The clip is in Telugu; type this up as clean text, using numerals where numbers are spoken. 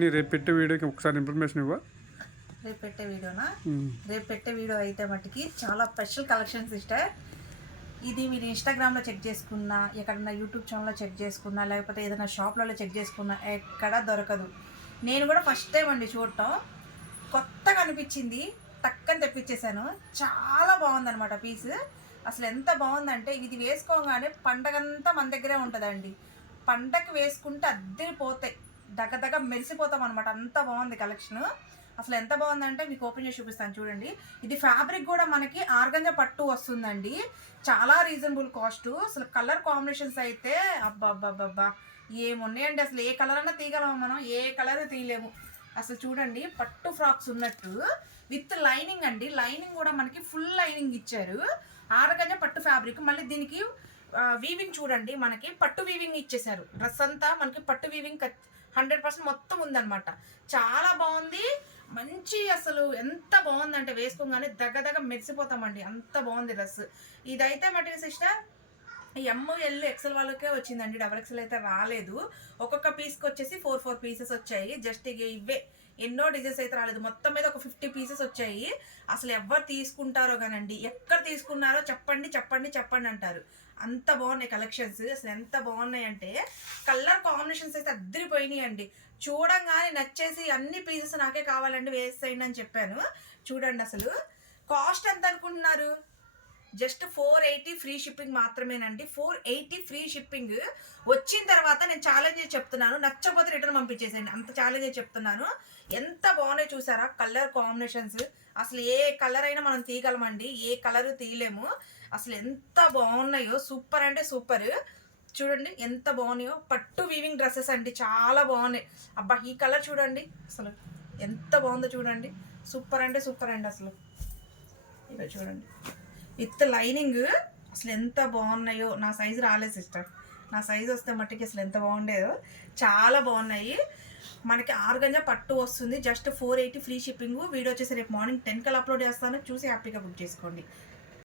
రేపు పెట్టే వీడియోకి ఒకసారి ఇన్ఫర్మేషన్ ఇవ్వ. రేపు పెట్టే వీడియోనా? రేపు పెట్టే వీడియో అయితే మటుకి చాలా స్పెషల్ కలెక్షన్ సిస్టర్. ఇది మీరు ఇన్స్టాగ్రామ్లో చెక్ చేసుకున్నా, ఎక్కడన్నా యూట్యూబ్ ఛానల్లో చెక్ చేసుకున్నా, లేకపోతే ఏదైనా షాప్లలో చెక్ చేసుకున్నా ఎక్కడా దొరకదు. నేను కూడా ఫస్ట్ టైం అండి చూడటం, కొత్తగా అనిపించింది, టక్కని తెప్పించేశాను. చాలా బాగుందనమాట పీస్. అసలు ఎంత బాగుందంటే ఇది వేసుకోగానే పండగంతా మన దగ్గరే ఉంటుందండి. పండగకి వేసుకుంటే అద్దరిపోతాయి, దగ్గర మెరిసిపోతాం అనమాట. అంత బాగుంది కలెక్షన్. అసలు ఎంత బాగుందంటే మీకు ఓపెన్ చేసి చూపిస్తాను చూడండి. ఇది ఫ్యాబ్రిక్ కూడా మనకి ఆర్గంజా పట్టు వస్తుందండి. చాలా రీజనబుల్ కాస్ట్. అసలు కలర్ కాంబినేషన్స్ అయితే అబ్బా ఏమున్నాయండి. అసలు ఏ కలర్ అన్నా తీయగలమా మనం? ఏ కలర్ తీయలేము. అసలు చూడండి, పట్టు ఫ్రాక్స్ ఉన్నట్టు విత్ లైనింగ్ అండి. లైనింగ్ కూడా మనకి ఫుల్ లైనింగ్ ఇచ్చారు. ఆర్గంజా పట్టు ఫ్యాబ్రిక్. మళ్ళీ దీనికి వీవింగ్ చూడండి, మనకి పట్టు వీవింగ్ ఇచ్చేసారు. డ్రెస్ అంతా మనకి పట్టు వీవింగ్ 100% మొత్తం ఉందన్నమాట. చాలా బాగుంది. మంచి అసలు ఎంత బాగుందంటే వేసుకోగానే దగ్గ మెరిసిపోతామండి. అంత బాగుంది డ్రెస్. ఇదైతే మటుకు సిస్టర్ ML XL వాళ్ళకే వచ్చిందండి, XXL అయితే రాలేదు. ఒక్కొక్క పీస్కి వచ్చేసి 4 పీసెస్ వచ్చాయి. జస్ట్ ఇవే, ఎన్నో డిజైన్స్ అయితే రాలేదు. మొత్తం మీద ఒక 50 పీసెస్ వచ్చాయి. అసలు ఎవరు తీసుకుంటారో కానండి, ఎక్కడ తీసుకున్నారో చెప్పండి చెప్పండి చెప్పండి అంటారు. అంత బాగున్నాయి కలెక్షన్స్. అసలు ఎంత బాగున్నాయి అంటే కలర్ కాంబినేషన్స్ అయితే అద్దరిపోయినాయి అండి. చూడంగానే నచ్చేసి అన్ని పీసెస్ నాకే కావాలండి వేసేయండి అని చెప్పాను. చూడండి అసలు కాస్ట్ ఎంత అనుకుంటున్నారు? జస్ట్ 480 ఫ్రీ షిప్పింగ్ మాత్రమేనండి. 480 ఫ్రీ షిప్పింగ్. వచ్చిన తర్వాత నేను ఛాలెంజ్ చెప్తున్నాను, నచ్చకపోతే రిటర్న్ పంపించేసేయండి. అంత ఛాలెంజ్ చెప్తున్నాను. ఎంత బాగున్నాయి చూసారా కలర్ కాంబినేషన్స్. అసలు ఏ కలర్ అయినా మనం తీయగలమండి, ఏ కలర్ తీయలేము. అసలు ఎంత బాగున్నాయో, సూపర్ అంటే సూపర్. చూడండి ఎంత బాగున్నాయో. పట్టు వీవింగ్ డ్రెస్సెస్ అండి, చాలా బాగున్నాయి. అబ్బా ఈ కలర్ చూడండి అసలు ఎంత బాగుందో చూడండి. సూపర్ అంటే సూపర్ అండి. అసలు ఇక్కడ చూడండి విత్ లైనింగ్ అసలు ఎంత బాగున్నాయో. నా సైజు రాలేదు సిస్టర్, నా సైజు వస్తే మట్టికి అసలు ఎంత బాగుండేదో. చాలా బాగున్నాయి. మనకి ఆర్గంజా పట్టు వస్తుంది. Just 480 free shipping. వీడియో వచ్చేసి రేపు మార్నింగ్ 10 కల్లా అప్లోడ్ చేస్తాను. చూసి హ్యాపీగా బుక్ చేసుకోండి.